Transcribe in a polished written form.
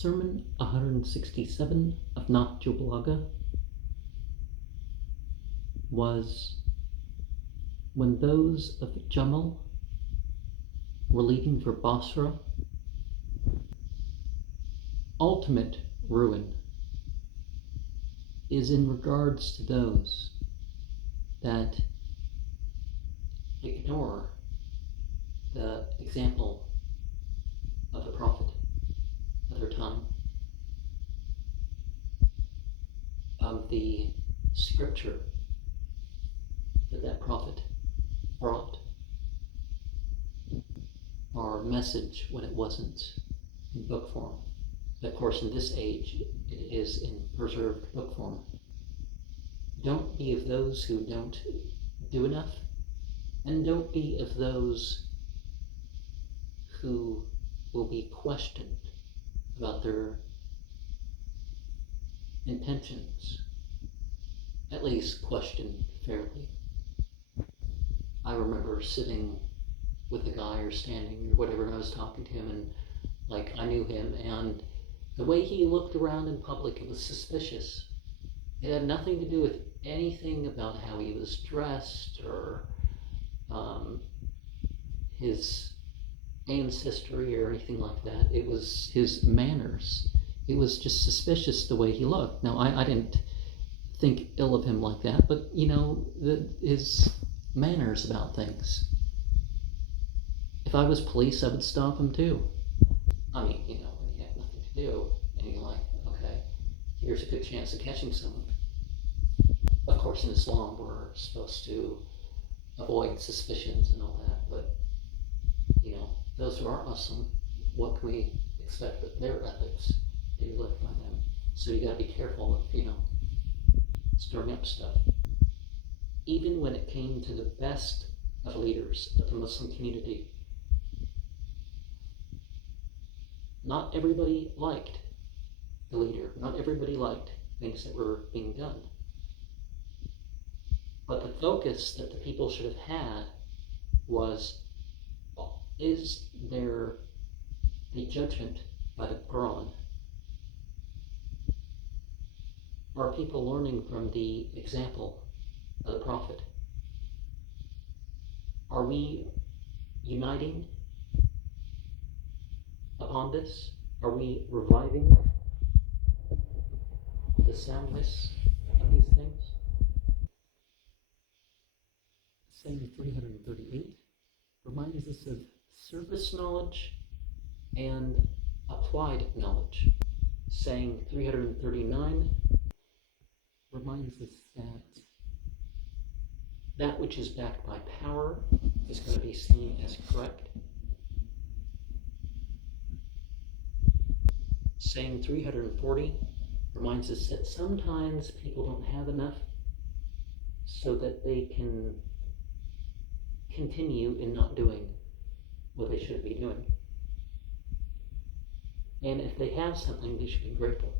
Sermon 167 of Nahjul Balagah was when those of Jamal were leaving for Basra. Ultimate ruin is in regards to those that ignore the example of the prophet of their time, of the scripture that prophet brought, or message when it wasn't in book form. Of course, in this age, it is in preserved book form. Don't be of those who don't do enough, and don't be of those who will be questioned about their intentions, at least questioned fairly. I remember sitting with a guy or standing or whatever, and I was talking to him, and I knew him, and the way he looked around in public, it was suspicious. It had nothing to do with anything about how he was dressed or his ancestry or anything like that. It was his manners. It was just suspicious the way he looked. Now, I didn't think ill of him like that, but his manners about things. If I was police, I would stop him too. I mean, when you have nothing to do, and you're like, okay, here's a good chance of catching someone. Of course, in Islam, we're supposed to avoid suspicions and all that, but, those who aren't Muslim, what can we expect with their ethics to be lived by them? So you gotta be careful of, stirring up stuff. Even when it came to the best of leaders of the Muslim community, not everybody liked the leader. Not everybody liked things that were being done. But the focus that the people should have had was, is there a judgment by the Quran? Are people learning from the example of the prophet? Are we uniting upon this? Are we reviving the soundness of these things? Saying 338 reminds us of surface knowledge and applied knowledge. Saying 339 reminds us that which is backed by power is going to be seen as correct. Saying 340 reminds us that sometimes people don't have enough so that they can continue in not doing what they should be doing. And if they have something, they should be grateful.